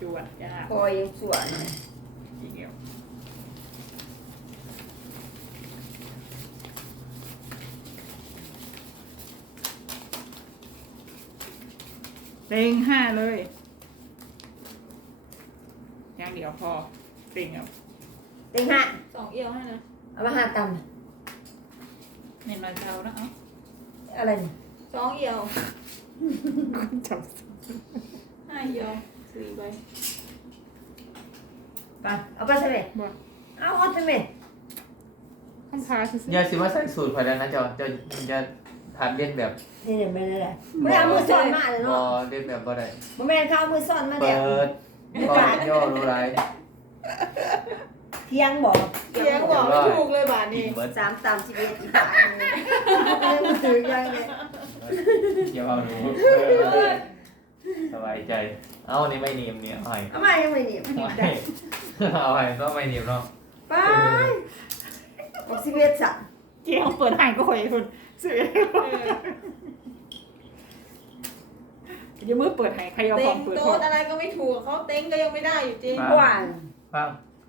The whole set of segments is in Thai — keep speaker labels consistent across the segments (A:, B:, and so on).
A: จวดยาก
B: พอยังสวน
A: อีกเดียวเต็งห้าเลยอย่างเดียวพอเต็งเอา
B: เต็งห้า
C: สองเอียวให้นะ
B: เอามาหาต
A: เน้นมาเช้านะเอ้า
B: ำอะไรนี่
C: สองเอียว
A: จับ
C: ห้าเอียวสี่ใบ
B: ไปเอาไปใช่ไหม
A: บ่
B: เอาใช่ไหม
A: คำพาซื้อ
D: อย่าสิว่าใส่สูตรข่อยแล้วนะจะทานเล่นแบบ
B: นี่เนี่ยไม่ได้เลยไม่เอามือซ่อนมาเลย
D: บอ
B: เนาะ
D: เล่นแบบบ่ได้
B: บ่แม่นเขาเอามือซ่อนมา
D: เปิ
B: เดี๋ยว
D: ดก็ย่อรู้ไร
B: เที่ยงบอก
C: เสียงบอกไม่ถูกเลยบาท
D: กิ
C: นี้
D: นเบิร์ด
B: 331อีบาทเลยมันถือยังไง
D: เดี๋ยวเอาหนูสบายใจ เอานี่ไม่เนียมเนี่ยเอาให้
B: เอามายังไม่หนีบ
D: เอาให้ก็ไม่เนียมเนาะ
B: ไป61สั่ง
A: เกี่ยวเปิดห่างก็หอยคุณซื้ออย่ามือเปิดห่างใครเอา
C: เต็
A: ของ งเปิด
C: โต๊
A: ของ
C: ดอะไรก็ไม่ถูกเขาเต็งก็ยังไม่ได้อยู่จริง
B: หวาน
D: ฟัง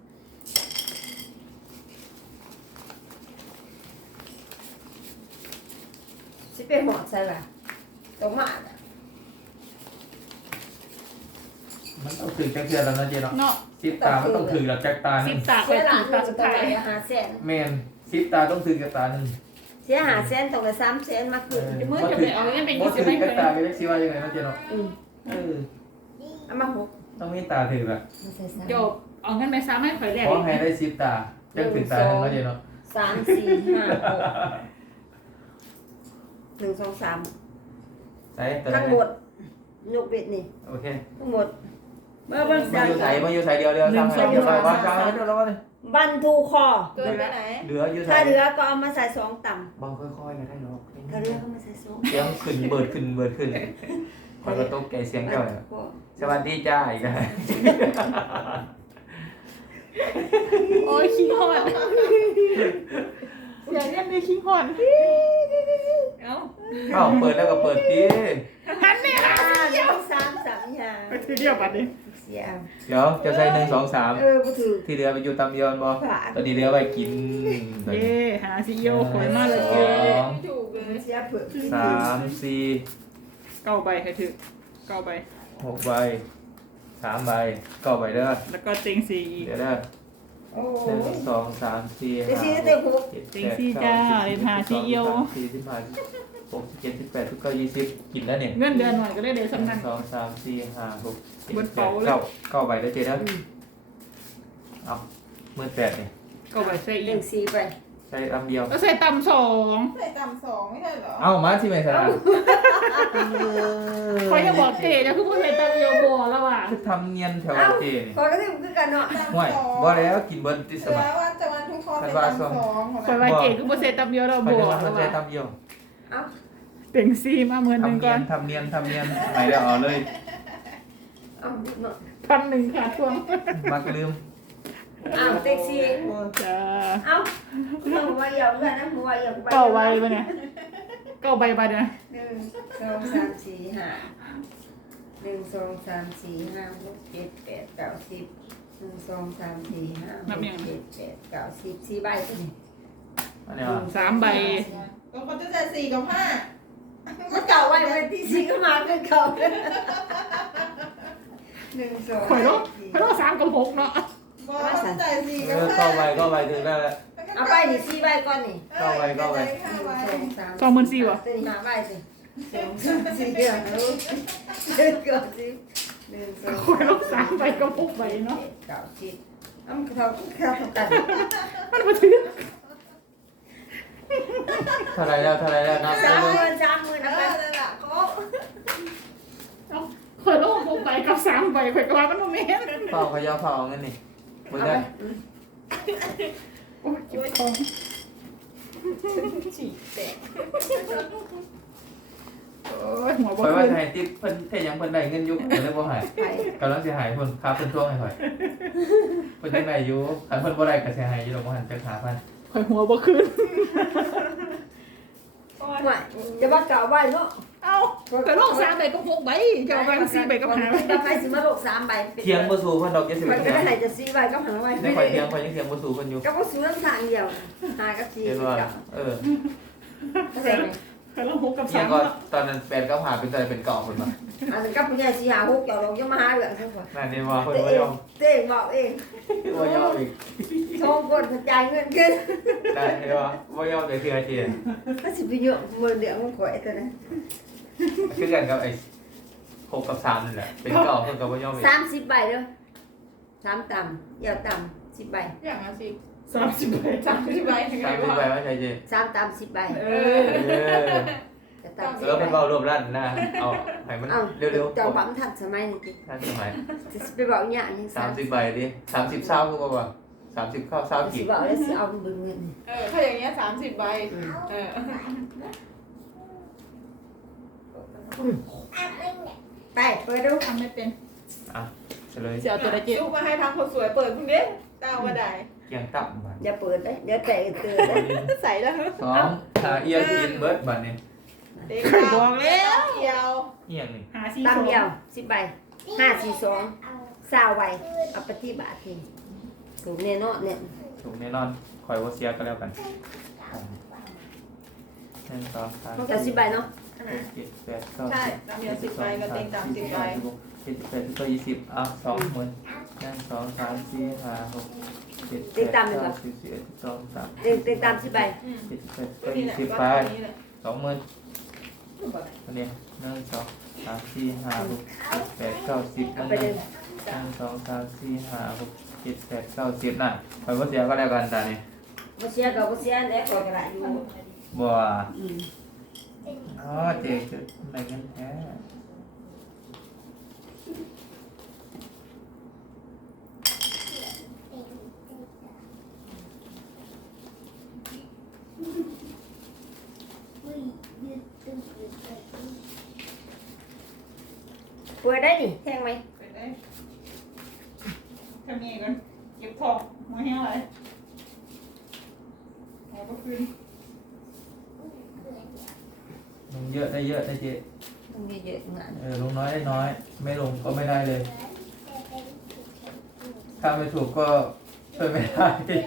B: สิเป็นหอดใส่ป่ะต้องมาน่ะ
D: มันต้องถือจักเทือแล้วนะเจ๊เนาะ
A: เนาะ
D: ซิปตามันต้องถือแล้วจักตาห
A: สิ
D: นึ่
A: บ
D: ง
A: ตาไป
B: เสียหลา
A: จี
B: น
A: บ
B: ตา
A: ตา
B: สุ
A: สุ
B: ด
A: ด
B: ท้า
A: ท้าย ย
D: แมนซิปตาต้องถือจักตาหนึ่ง
B: เสีย500,000ต้องละ300,000มาคืน
A: เดี๋ยวมือจะไปเอาเงินไป
D: บ่
A: ยี่สิ
D: ถื
A: บ
D: อ
A: ไม่
D: จั
A: เค
D: ก
A: ย
D: ตาไปเล็กซิว่ายังไงนะเจ๊เนาะ
B: อืม
D: เออ
B: เอามาหก
D: ต้องมีตาถือละ
B: มาใส่ซ้
A: จบเอาเงินไปซ้ำให้ข่อยแรก
D: ขอให้ได้ซิปตาจักถือตาหนึ่งนะเจ๊เนาะ
B: ำ3 4 5 6 1 2 3
D: ใส่ตัว
B: ทั้ง
D: ไห
B: หม
D: น
B: ดยกเบ็ดนี่
D: โอเค
B: ทั้งหมดเมื่อวัน
D: มา
B: จันท
D: อยู่
B: ร์
D: ใส่มาอยู่ใส่เดียวเดียวทำอะไรเดียวไปวางกลางเดียวแล้ววะเนี่ย
B: บันทูคอ
C: เกินไปไหน
D: เหลืออยู่
B: ถ้า
D: ใส่
B: เหลือก็เอามาใส่สองต่
D: บางค่อยๆก็ได้หรอก
B: ำถ้าเหลือก็มาใส่สอง
D: เสียงขึ้นเบิดขึ้นเบิดขึ้นคอยก็ตกใจเสียงเจ้าเลยสวัสดีจ้าอีกแล้ว
A: โอ้ยขี้หอนอย่าเรียกด้วยขี้หอนเอ้า
D: อ้าวเปิดแล้วก็เปิดดิ
A: หันเนี่ย
B: เดี๋ยว3 3อย่าง
A: ไปทีเดียวบัดนี้
B: เสีย
D: เดี๋ยวจะใส่1 2 3
B: บ่ถือ
D: ที่เหลือไปอยู่ตำยอนบ่
B: ฝา
D: ตอนนี้เหลือไปกิน
A: เย่หาซีโอข่อยมาเลย
D: ส
A: เจ้
D: อง
C: ไม่ถูกเลย
B: เสียเผื่อ
D: 3 4
A: เก้าใบใครถือเก้าใบ
D: 6ใบ3ใบ9ใบเด้อ
A: แล้วก็เต็งสี่อีก
D: เดี๋ยวเด้อ
B: โอ้
D: 1 2 3 4
B: เดี๋ยวสิ
D: 5
B: เดี๋ยวหก
A: เต็งสี่จ้าเรียนหาซีโอ
D: 4 15 16 17 18 19 20กินแล้วเนี่ย
A: เงินเดือนหน่อยก็เลยเดี๋ยวสำนัน
D: 1 2 3 4 5 6
A: เบิด
D: 7
A: เป๋า
D: 8
A: เลย
D: 9 9ใบได้เจ๊เด้อเอา18เนี่ย
A: เก้าใบใส่อี
B: เต็
A: ก
B: ง4ไป
D: ใส่ลำเดียว
A: ก็ใส่ต่ำสอง
C: ใส่ต่ำสองไม่ใช่เหรอ
D: เอ้ามาที่ไหนสระ
A: ข่อยจะบอกเก๋จะคือผู้ใส่ต่ำเดียวบอแล้วว่ะ
D: คือทำเนียนแถวเจนี่
B: ขอก็สิคือกันเนาะ
D: ห่วยบ่แล้วกินเบิร์ดที่ส
C: เสือ
D: มัคร
C: วันจะวันทุกคนใส่ต่ำสอง
A: ข่อยว่าเก๋คือผู้ใส่ต่ำเดียวเรา
D: ไป
A: บอ
D: กัน
A: แล้ว
D: ใส่
A: ว่ะ
D: ตำเดียว
B: เอ้า
A: เต็งสี่มาเหมือนหนึ่ง
D: ทำ
A: ก่
D: เนี
A: อย น
D: นทำเนียนทำเนียนไปแล้วเอาเลย
B: เอ้าเนาะ
A: 1,000ขาดทวง
D: มักลืม
B: อ้าวเต็ง4
A: จ้า
B: เอ้าเราว่าอย่าเพื่อนนะหัวอย่าไป
A: เก้าใบปะเนี่ยเก้าใบบัดเนี่ย
B: 1 2 3 4 5 1 2 3 4 5 6 7 8 9 10 1 2 3 4 5 6 7 8 9 10 4ใบตัวนี้
D: อันนี้อ่ะ
A: สามใบ
C: ก็เขาจะใส่สี่กับห้า
B: มันเก่าไว้เป็นที่4ก็มาเป็นเก่า1 2
A: ข่อยต้องสามกับหกเนาะ
C: บอกเขาจะใส่สี่
D: เอ
C: กับ
D: อ
C: ห้า
D: ก็ไปถึงได้แล้ว
B: เอาไปนี่4ใบก่อนนี่
C: ห้าใบ
B: 1 2 3 ตัวนี้5ใบสิ2 3 4เดือนรู้เดือนเกือบสิ1 2
A: ข่อยต้องสามใบกับหกใบเนาะ
B: 9 10มันเขากัน
A: มันมาถึง
D: เท่าไรแล้วนับ
B: 30,000
C: เอ
B: 30,000เอาไป
C: อนั่นแหละเขา
A: ข่อยต้องหกใบกับสามใบข่อยก็ว่ามันโมเมนต์
D: เฝ้าขยาเฝ้าเงินนี่มึง
B: เอา
D: ได้
B: ไป
A: โอ้ยเจ็บคอ
C: ฉีกแตก
A: โอ้ยหัวบ
D: ค
A: อ
D: อย
A: ล
D: ว่าจะให้ติ๊บเพิ่นแค่ยังเพิ่นได้เงินยุคเพิ่นเลยบ่ให้
B: ไป
D: กำลังสิหายเพิ่นค่าเพิ่นทวงให้ข่อยเพิ่นยังได้อยู่คันเพิ่นบ่ได้ก็สิหายอยู่ดอกบ่หันจักหาพัน
A: ข่อยหัวบ่ขึ้น
C: โอ้
B: ว่าจะว่าเก่าไว้เนาะ
A: เอาแต่โลก3ใบก็6ใบจะเอาไป4ใบก็5ใบ
B: เราไปสิมาโลก3ใบ
D: เทียงบ่สู้เพิ่นดอกจะสิ
B: มั
D: เป็น น
B: ก็
D: จัง
B: ได้
D: ได๋
B: ให้จะ4ใบก็หาไว้
D: ในข่อยเทียงข่อยยังเทียงบ่สู้เพิ่นอยู่
B: ก็บ่ซื้อทางเดียวหากับ4
D: เห็นว่าเออ
B: เข้าใจไหม
A: เคยลอง6กับ
D: เทียง
A: 3
D: ก็
A: เนาะ
D: ตอนนั้น8กับ5เป็นอะไรเป็นเก่าเพิ่นมา
B: อันนั้นก็ผู้ใหญ่4 5 6เจ้าลงจะมาหาเรื่องซั่นบ่
D: นั่นนี่ว่าเพิ่นบ่ยอม
B: เต้งบอกเอง
D: บ่ยอมอีก
B: ทองคนกระจายเงินขึ้น
D: ได้เห็นว่าบ่ยอมแต่เทื่อเทียน
B: ก็สิไปเยอะมื้อเดียวมันข่อยตัวนั้น
D: คือกันกับไอ้6กับ3นั่นแหละเป็นเก่าเพิ่นก็บ่ยอมอีก
B: 30ใบเด้อ3ต่ำยาวต่ำ10ใบ
C: อย่างละสิ
A: 30ใบ
C: 30ใบยังไง
D: 30
C: วะ
D: ใบว่าใช่เจ
B: 3ต่ำ10ใบ
A: เอ
D: เอ
A: อ
D: อ
B: จะต่ำ
D: เออเพิ่นเว้ารวบรัดนะเอาให้มัน
B: เอ้า
D: เร็วๆ
B: เจ้าปั๊มทันสมัยนี่ติ
D: ทันสมัย
B: จะไปบอกอย่างนี้
D: 30ใบดิ30เช้าคือบ่ว่า30เข้าเช้า
B: สิ
D: กี่
B: บอกแล้วสิเอาเบิ่งเงิน
C: ถ้าอย่างเงี้ย30ใบเออ
B: ไปเปิดดู
A: ทำไม่เป็น
D: อ่ะเฉลย
A: เสียวตัวละเจ็ด
C: ลูกมาให้ทางคนสวยเปิดคุณเด้ตามมาได้
D: เกียงตับบัด
B: อย่าเปิดเลยเดี๋ยวแตกตื่นเลย
C: ใส่แล้ว
D: สองขาเอียกินเบิดบัดนี้
C: เด็กดาวเดียว
D: เอียงนี่
A: หา4
B: ตามเดียว10ใบ542 20ใบเอาไปที่บาททีถูกแน่นอนเนี่ย
D: ถูกแน่นอนคอยว่าเสียก็แล้วกัน1 2 3
B: มันก็10ใบเนาะ
D: 7 8 9
C: ใช่ตามเดียว10ใบก็เต็งตาม10ใบ
D: 7 8 9 20อ่ะ20,000 1 2 3 4 5 6 7 8 9 10 11 12 13
B: เต็งตาม10ใบ
D: 7
C: ก็
D: 8
C: นี่แหละ
D: 9 20
C: ก็
D: ไป
C: ตรงนี้แหละ
D: 20,000อันนี้1 2 3 4 5 6 8 9 10
B: เอาไปเลย
D: 1 2 3 4 5 6 7 8 9 10น่ะคอยว่าเสียก็แล้วกันตานี่
B: บ่เสียก็บ่เสียแน่ก็กระไรอยู่
D: บัว
B: อืม
D: อ๋อเจ๊คืออะไรกันแท้
B: เปิดได้ดิแทงไหม
A: ไปได้ทำยังไงกันเก็บทองมาให้อะไรเอาก็คืน
D: ลงเยอะได้เยอะได้เจ๊
B: มันเยอะๆงาน
D: ลงน้อยได้น้อย ไม่ลงก็ไม่ได้เลย ถ้าไม่ถูกก็ช่วยไม่ได้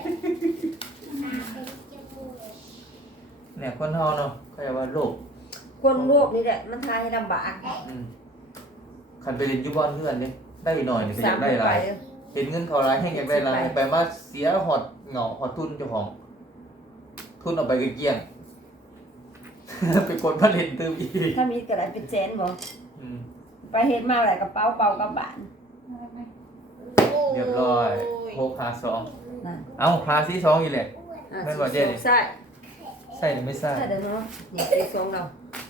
D: เนี่ยคนเฮาเนาะเขาเรียกว่าโรค
B: คนโลกนี่แหละมันทายให้ลำบาก
D: คันไปเรียนอยุบอนเพื่อนเนี่ยได้หน่อยเนี่ยก็อ
B: สาย
D: าม กได้ห
B: ใบ
D: ลายเห็นเงินเขาหลายให้อยากได้หลายไปมาเสียหอดเหงาหอดทุนเจ้าของ ทุนเอาไปก็เกลี้ยง ไปกดผลิตตื้มอีก
B: ถ้ามีกระไรเป็นแสนบ่
D: อืม
B: ไปเฮ็ดมาหลายกระเป๋าเป่ากระบาล
D: เรียบร้อย6 5 2
B: นั่น
D: เอ้าหาซี2อีกแหละ แม่นบ่เจ๊นี่
B: ใช่
D: ใช่หรือไม่ใช่
B: ใช่เดี๋ยวเนาะนี่เต็งสองเรา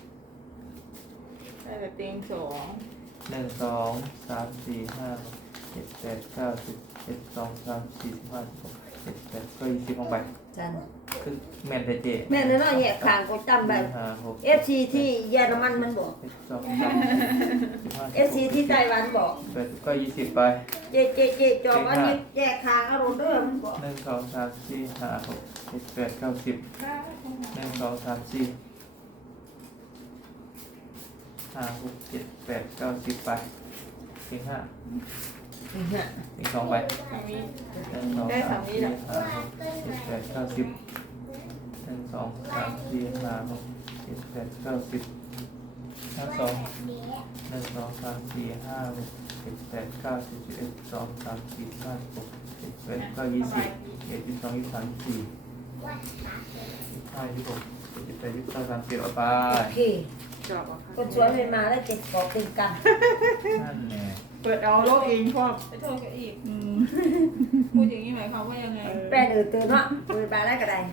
C: ใช่แต่เต็ง2
D: 1 2 3 4 5 6 7 8 9 10 1 2 3 4 5 6 7 8 9 20ลงไป
B: จัน
D: คือแม่นแต่เจ๊
B: แม่นเนาะแยกข้างก็จำไป
D: 5 6
B: FC ที่เยอรมันมันบอก
D: 7 2 3
B: FC ที่ไต้หวันบอก
D: 8 9 20ไป
B: เจจองอันนี้แยกข้างอารมณ์เด้อมันบอก
D: 1 2 3 4 5 6 7 8 9 10 1 2 3 4 5 6 7 8 9 10ไปเก่ง5เก่ง2ไป
C: ทางนี้
D: 1 2 3 4 5 6 7 8 9 10 1 2 3 4 5 6 7 8 9 10 5 2 1 2 3 4 5 6 7 8 9 10 11 12 13 14 15 16 17 18 19 20 21 22 23 24 25 26 27 28 29 30เอาไป
B: โอเค
C: จอบอ่ะ
B: คนสวยไม่มาแล้วเจ็บกอกเป็นกัน
D: นั่นแน่
A: เปิดเอาโลกเองพ่อ
C: ไปโทษกันอีก
A: อืม
C: พูดอย่างนี้หมายความว่ายังไง
B: แป้นตื่นเนาะเปิดบาร์ได้ก็ได้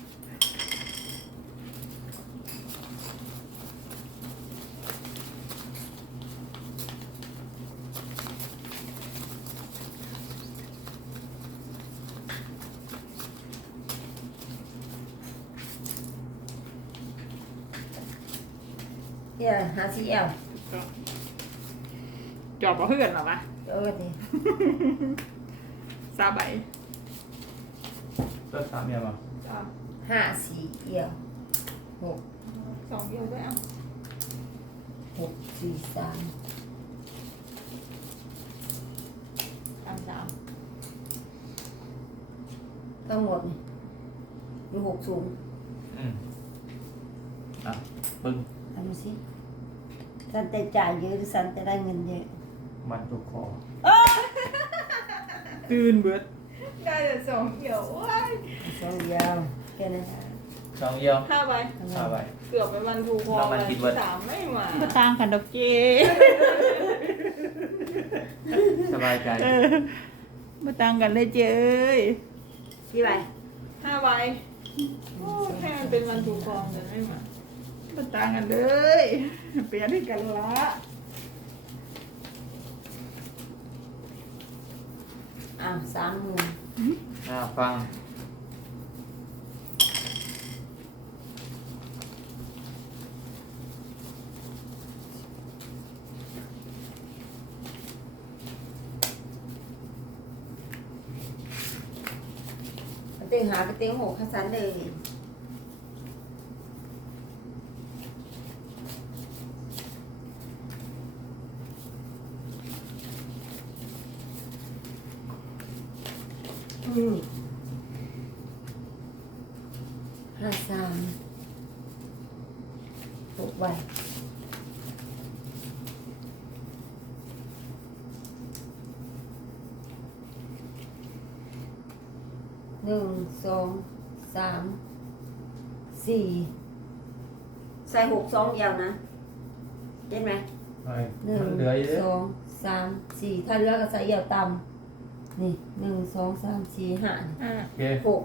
B: หาซีเอล
A: จอบเอาเพื่อนเหรอวะ
B: ที
A: ซาใบ
D: เลิก3เมียมา
C: จ้า
B: 5 4เอียว6
C: 2เดียวด้วยอ่ะ
B: หกสี่สาม
C: 3
B: ทั้งหมดนี่อยู่หกสูง
D: อ่ะปึ้ง
B: ทำดูสิสันแต่จ่ายเยอะหรือสันแต่ได้เงินเยอะ
D: มันตุกคอ
A: ตื่นเบิด
C: ได้แต่2เดียวว้าย
B: สองเดียวแค่นั้น
D: สองเยี่ยว
C: 5ใบ
D: ห้าใบ
C: เกือบไปมันถูกพอ
D: น้ำมันคิดว่า
C: สามไม่มา
A: มาต่างกันดอกเจ
D: สบายใจ
A: มาต่างกันเลยเจเอ้ย
B: กี่ใบ
C: 5ใบโอ้ให้มันเป็นมันถูกพอแต่ไม่มา
A: มาต่างกันเลยเปลี่ยนให้กันละ
B: อ้าว30,000
D: ฟัง
B: เต็งหากระเต็งหกข้าสันเลย53 6ใบ1 2 3 4ใส่6 2อย่างนะเห็นไหม
D: มันเหลือเยอะ
B: 2 3 4ถ้าเหลือก็ใส่ยาวต่ำนี่1 2 3 4 5
D: โอเค
B: 6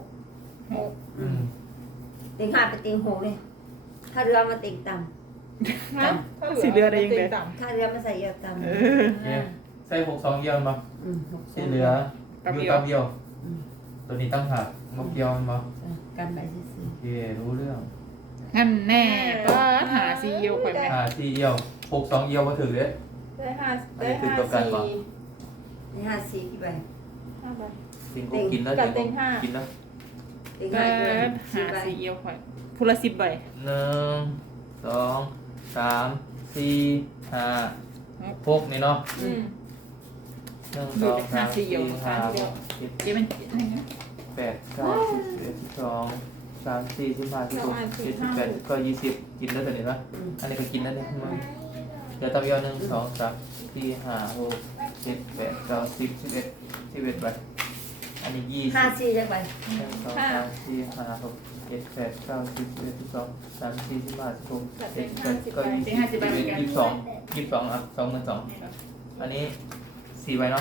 B: เต็งห้าไปเต็งหกเลย ถ้าเรือมาเต็งต่
C: ฮะ
A: สิเรือได้ยังไง
B: ำถ้าเรือมาใส่ยอดต่ำ
A: เออ
D: โอเคใส่6 2เยี่ยวมา
B: หก
D: ที่เหลืออยู่ตามเยี่ยวตัวนี้ตั้งหักมกเยี่ยวมา
B: กันไปซื้อ
D: โอเครู้เรื่อง
A: งั้นแน่ก็หาซีอิ๊วไปไหม
D: ที่เยี่ยว6 2เยี่ยวมาถึงเลย
C: ได้ห้า
D: อันนี้คือตัวการก่อน
B: ๆนี่54กี่ใบ
C: 5ใบ
D: สิงกูกินแล้ว
C: กับเต็งห้า
D: กินแล้ว
B: เต็ง
A: ก็
B: ห้าด้วย
A: หา
B: 10ใบ
A: ซีอิ๊วไปพูละ10 ใบ
D: 1 2 3 4 5 6นี่เนาะ
C: อืม
D: 1 2 3 4 5 6 7
A: เจ๊มันอะไรนะ
D: 8 9 10 11 12 3 4 15 16 17 18ก็20กินแล้วแต่เนี่ยปะอันนี้ก็กินแล้วเนี่ยเดี๋ยวตะเวียว1 2 3 4 5 6 7 8 9 10 11 11ไปอันนี้20
B: 54จังใบ
D: 1 2 3 4 5 6 7 8 9 10 11 12 13 14 15 16 17 18ก็20 22อ่ะ22,000อันนี้4ใบเนาะ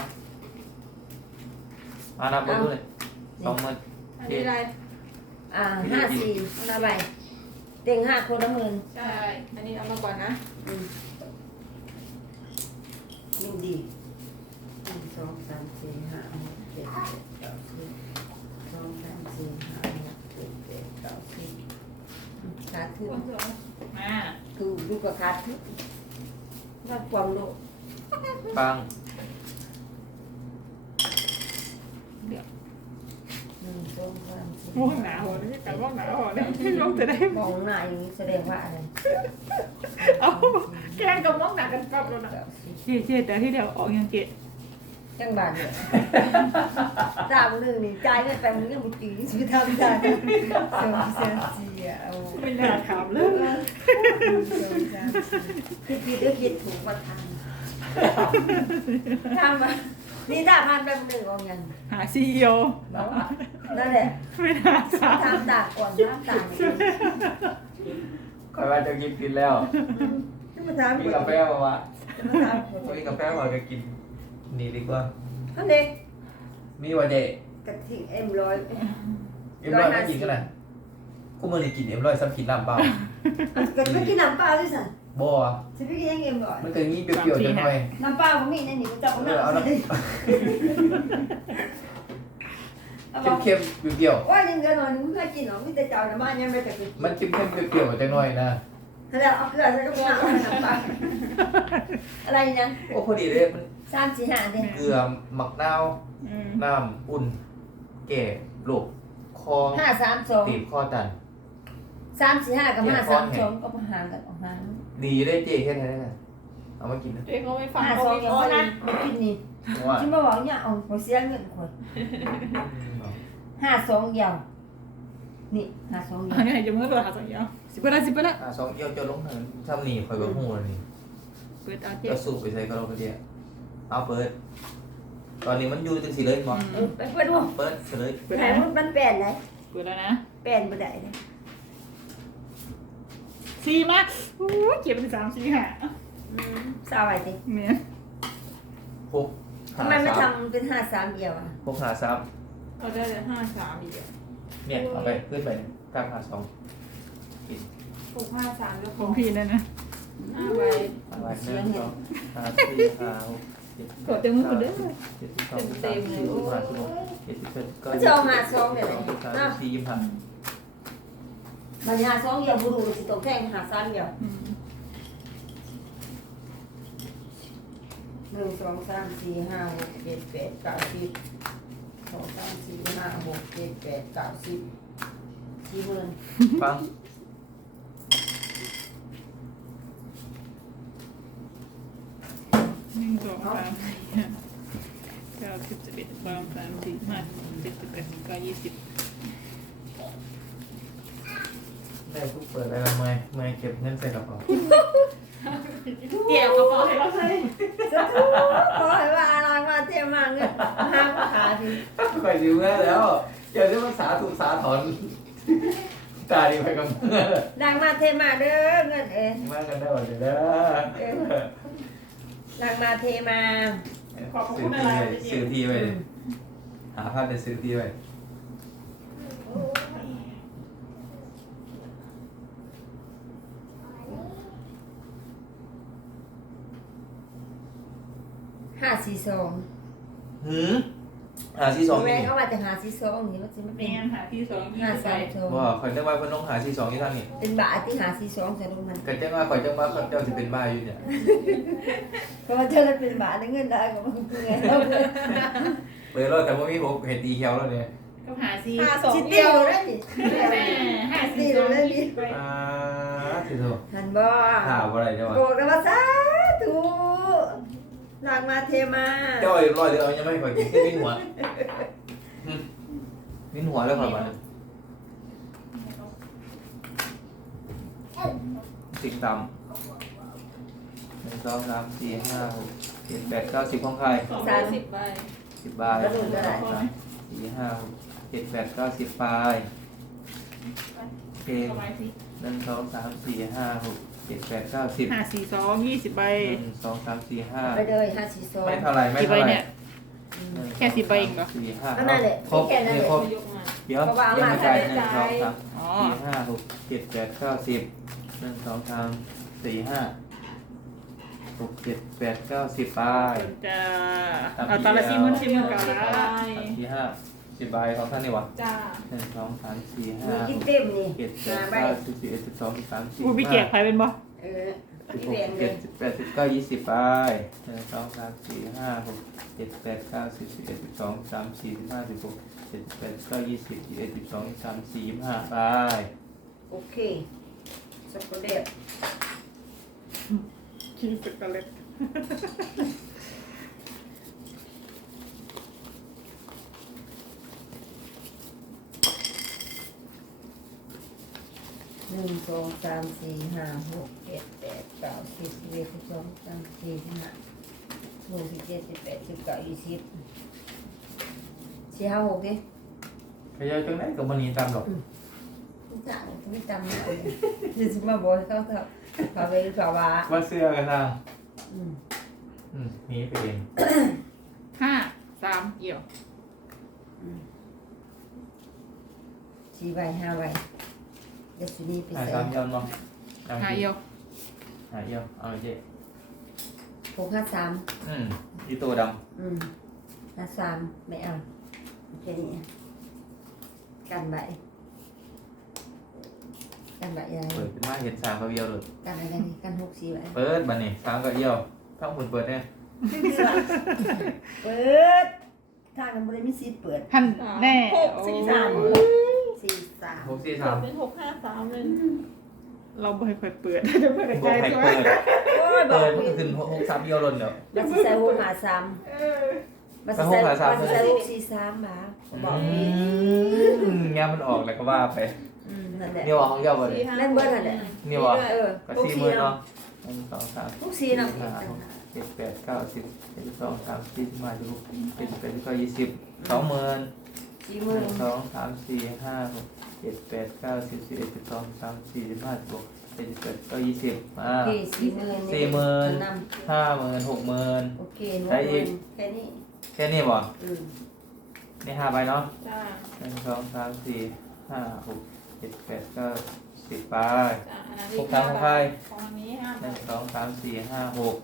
D: นับเบอร์ดูเลย20,000
C: อันนี้อะไร
B: 545ใบเต็ง5คนละหมื่น
C: ใช่ อันนี้เอามาก่อนนะ
B: ยิ่งดี1 2 3 4 5 6 7 8 9 10 2 3 4 5 6 7 8 9 10ขาดทุ
C: คน
B: น
C: สอง
A: มา
B: คือดูกับขาดทุนรับความโลภ
D: ปัง
A: เดี๋ยว
B: 1 2 3 4
A: ง่วงหนาวนี่แต่ง่วงหนาวเนี่ยลงจะได้
B: มองหน้าอย่างนี้แสดงว่าอะไร
A: เอาแกงกับง่วงหนากันกรอบแล้วนะเจ๊แต่ที่เดียวออกยังเจ๊
B: จังบานเนี่ยตามหนึ่งนี่จ่ายเงินไปมึงยังบุตรีนี่สิทำได้2 3 4เอา
A: ไม่น่าถามเลย
B: คิดผิดหรือคิดถูกมาทำมานี่ถ้าพันไปมึงหนึ่งเอายัง
A: หาซีอิ๊ว
B: นั่นแหละ
A: ไม่น่าถาม
B: ทำตากก่อนทำตาก
D: คอยว่าจะกินแล้ว
B: จะมาทำ
D: มีกาแฟมาวะ
B: จะมาทำ
D: มีกาแฟมาก็กินนี่ดีกว่า
B: อันนี้
D: มีวันเดย์
B: กะทิM100
D: M100ไม่กินกันนะกูมือนี่กินM100ซ้ำกินน้ำเปล่า
B: ก็ไม่กินน้ำเปล่าด้วยสิ
D: บ่
B: ฉันไม่กินยัง M100
D: มันก็งี้เปรี้ยวๆจังหน่อย
B: น้ำเปล่าผมมีในนี้กูจับน้ำ
D: เอา
B: ใส่
D: น้ำเค็มๆเปรี้ยว
B: ว่ายังเงินหน่อยมึงเคยกินหรอไม่แต่เจ้าน้ำมันยังไม่แต่กิน
D: ๆมันเค็มๆเปรี้ยวๆจังหน่อยนะ
B: แล้วเอาเกลือใส่กระเพาะน้ำปลาอะไรนะ
D: โอ้พอดีเลยมัน
B: 3 4 5เนี่ย
D: เกลือหมักนาวน้ำอุ่นแก่โรคคอ
B: 5 3 2
D: ตีบคอตัน
B: 3 4 5กับ5 3 2ก็มาหารกันออกหาร
D: ดีได้เจ๊แค่ไหนได้เอามากินนะ
C: เด็กเขาไม่ฟัง
B: 5
C: เขา
B: 2
C: ไม่
B: อย่าง
C: อ้อ
B: นั้น
C: น
B: มากินนี่
D: ว่า
B: ที่มาบอกเนี่ยเอาขอเสียเงินคน5 2ยาวนี่5 2
A: อั
B: ยาน ว
A: นี้จะมือตัวหาสังยาวสิบไปละสิบไปละ
D: สองเอี่ยวจะลงเหินทำนี่คอยแบบหูเลยนี่
A: เปิดอาเจ็
D: จะสูบไปใส่กระโหลกกระเดียเอาเปิด ตอนนี้มันอยู่จังสีเลยมั้ง
B: ไปเปิดดู
D: เปิดเลย
B: แหมมันแปลนไหน
A: เปิดแล้วนะ
B: แปลนบ่ได้เลย
A: สี่มาโอ้ยเก็บเป็น3 4 5
B: สาวไอ้ติ
A: เนี่ย
D: พก
B: ทำไมไม่ทำเป็น5 3เดียวอ่ะ
D: พกหาซับ
C: เขาได้แต่5 3อีกอ่ะ
D: เนี่ยเอาไปขึ้นไปกลางหาสองกิน
C: 6 5 3แล้ว
A: ของพี่นั่นนะ
C: 5ใบ
D: อะไรหนึ่งสองหาสี่หาหกเจ็ด
A: กดเต็มมือหมดเด้อ
D: เจ็ดสิบสองสิบสามสิบสี่สิบห้าสิบหกเจ็ดสิบเจ็ดก็
B: มันจะเอา5 2เนี่ย
D: สิบสามสิบสี่ยี่สิบห้า
B: มัน5 2เดียวบ่รู้สิต้องแทง5 3เดียว
A: อืม
B: 1 2 3 4 5 6 7 8 9 10 2 3 4 5 6 7 8 9 10 40,000
D: ฟัง
A: 1 2 3 4 5 9 10 11 12 13 14 15 16 17 18 19 20
D: ได้ทุกเปิดอะไรมาไม่เก็บเงินใส่กระเป๋า
A: เกี่ยวกระเป๋าให้เราใส่
B: จะถูกขอให้ว่าอะไรมาเทมาเงินห้ามขาที
D: คอยดูแม่แล้วอย่าเรียกว่าสาธุสาถอนตาดีไปกับเมื่อ
B: ดังมาเทมาเด้อเงินเอง
D: มากันได้หมดเลยนะ
B: ดังมาเทมา
D: ซื้อที่ไปหาภาพจะซื้อที่ไป
B: 542
D: หืมหาที่สอง
B: แม่
D: นี่
B: เขาว่าจะ542นี่มันจะไม่
A: เป็
B: เป็น น
A: งานหาที่2 20ใบ
B: 532
D: ว่าคอยเรียกว่าเพิ่นต้องหาที่สองที่ท่านนี่
B: เป็นบาทที่542จะลงมัน
D: ก็จังว่าคอยจังว่าเจ้าจะเป็นบ้าอยู่เนี่ย
B: เพราะว่าเธอเป็นบาทได้เงินได้ก็มันคือไงเราเลย
D: เปิดรถแต่ว่ามีหกเห็นตีเขียวแล้วเนี่ย
A: ก็หาซี
B: ชิดเดียวได้ดิ
A: แม่หาซี2 20ใบ
D: สิโถ
B: หันบ่
D: ถามอะไรเจ้า
B: โกรธกันว่าสาธุดังมาเทมา
D: เจ้าอีกร้อยเดียวเอายังไม่คอยกินวินหัววินหัวแล้วคอยมาสิบต่ำ1 2 3 4 5 6 7 8 9 10ของใคร
C: 210ใบ
D: 10 บาท1 2 3 4 5 6 7 8 9 10 ไปโอเค
A: เข้าไปสิ
D: 1 2 3 4 5 6 7 8 9 10
A: 5 4 2 20ใบ
D: 1 2 3 4
B: ไป
D: 5
B: เลย542
D: ไม่เท่าไรไม่
A: กี่ใบ
D: เท่าไร
A: เนี่ย แค่10ใบเองเหรอ
D: 4 5
B: ก็นั่นแหละ
D: ครบ
B: แค่นั้นแหละ
D: ครบ
C: ยกมา
D: เดี๋ยว
B: เพราะว่า
D: ยัง
B: มา
D: ไม่จ่าย
B: จ่าย
D: 1 2 3
A: อ๋อ
D: 4 5 6 7 8 9 10 1 2 3 4 5 6 7 8 9 10ไป
A: จะเอาตอนละ4 0,000 4 0,000เก่าละ
D: 4 5 10ใบของท่านนี่วะ
C: จ้า
D: 1 2 3 4
B: มี
D: 5
B: กินเต็มนี่
D: 7
B: มา
D: 8
B: ใบ
D: 9 10 11 12 13 14
A: อูพี่เกียกใครเป็นบ่
B: เออ
D: สิบ
B: พี่
D: ห
B: แบ
D: ก
B: น
D: เจ็
B: เล
D: ด
B: ย
D: สิบแปดสิบเก้า20ไป1 2 3 4 5 6 7 8 9 10 11 12 13 14 15 16 17 18 19 20 21 22 23 24 25ไป
B: โอเคช็อกโกแลต
A: กินช็อกโกแลต
B: 1 2 3 4 5 6 7 8 9 10 11 12 13 14 15 16 17 18 19 20 4 5 6ดิ
D: ขยันจังไหนกับมันนี้ตามหรอก
B: จ้าไม่จำไม่ได้เดี๋ยวจะมาบอกให้เขาเถอะเขาไปเขาว่า
D: ว่าเสื้อกันทาง
B: อืม
D: หนีไปเอง
A: 5 3เกี่ยว
B: 4ใบ5ใบเดี๋ยวสุนีไป
D: หา
B: ใส่
D: ซ้ำย้อนมั้ง
A: หาเอียว
D: หาเยี่ยมเอาเจ๊
B: 6 5 3
D: อีตัวด
B: 5 3ไม่เอาแค่นี้กันใบยังไง
D: ำเปิดขึ้นมาเห็น3กับเยี่ยวเลย
B: กันอะไรนี่กัน6 4ใบ
D: เปิดบันนี่3กับเยี่ยวทั้งหมดเปิดเนี่ย
B: เปิดทางนั้นบริมีซีเปิด
A: หันแน่
C: 6 4 3
B: 4 3 าม
D: หกสี่
C: เปิ
D: สา
C: ด
D: ม
C: เป็น653เลย
A: เราบ่ให้ค่อยเปิดจะเมื่อ
D: บ่
A: ใจ
D: ให้
A: ตัว
D: เปิด
B: โอ้ยบอ
D: เปิ
B: ก
D: ดมันก็ขึ้นหกสามเอียวลนเดี๋ยว
B: มันสิใส่หกหาสาม
A: เออ
B: มันสิใส่
D: หกหาสาม
B: มันสิใส่หกสี่สามหมาบอกพี่
D: งานมันออกแล้วก็ว่าไป
B: นั่นแหละ
D: นี่ว่าของเจ้าบ่เลย
B: เล่นเบิร์ดนั่นแหละ
D: นี่ว่า
B: เออ
D: ก็สี่หมื่นเนาะหนึ่งสองสาม
B: หกสี่นะ
D: ห้าหกเจ็ดแปดเก้าสิบเจ็ดสองสามสี่สิบห้าสิบหกเจ็ดแปดเก้า20 20,000
B: สี่ห
D: ห
B: มื่น
D: นึ่งสองสามสี่ห้าหกเจ็ดแปดเก้าสิบสิบเอ็ดสิบสองสิบสามสี่สิบห้าสิบหกเจ็ดสิบแปดเก้า20มา
B: โอเคสี่หมื่น
D: 40,000 50,000 60,000
B: โอเคหกหมื่นแค่นี้
D: แค่นี้บ่
B: อืม
D: นี่5ใบเนาะ
C: จ้า
D: หนึ่งสองสามสี่ห้าหกเจ็ดแปดเก้าสิบไป
C: จ้าอันนั้น
D: หกสามของใคร
C: ของอันนี้ห้า
D: หนึ่งสองสามสี่ห้าหก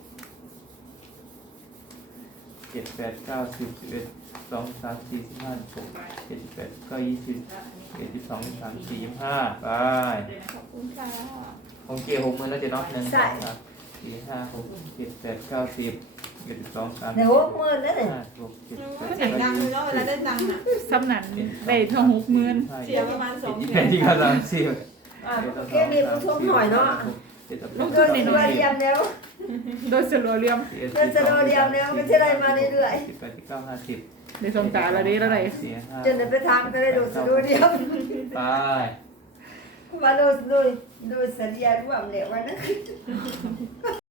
D: เจ็ดแปดเก้าสิบสิบเอ็ดสองสามสี่สิบห้าสิบหกเจ็ดแปดเก้า20 11 12 13 14 25ไป
C: ขอบคุณค่ะ
D: ของเกียร์60,000แล้วเจ๊เนาะหนึ่งสองสามสี่ห้าหกเจ็ดแปดเก้าสิบ11 12 13
B: เดี๋ยวหกหมื่นนั่นแหละ
D: 15 16 17
C: เสียงดังเลยเนาะเวลาได้ตังค์อ่ะ
A: สำนันได้เท่า60,000
C: เสียประมาณ2
D: ยี่
C: เดื
D: สิบ
C: อน
D: ที่กำลังสิ
B: โอเคมีผู้ชมหน่อยเนาะมันก็หนึ่งตัวเรียมแล้ว
A: โดยสรุปเรียม
B: เดินจะโดนเรียมแล้วไม่ใช่อะไรมาเรื่อย
D: สิบแปดสิบเก้า50
A: ในสมตาละนี้แล้วไร
D: สี่ห้า
B: ๆจนไปทางจะได้ดูสะดุเรียม
D: ไป
B: มาดูสัญญาณว่าเหลวไว้นะ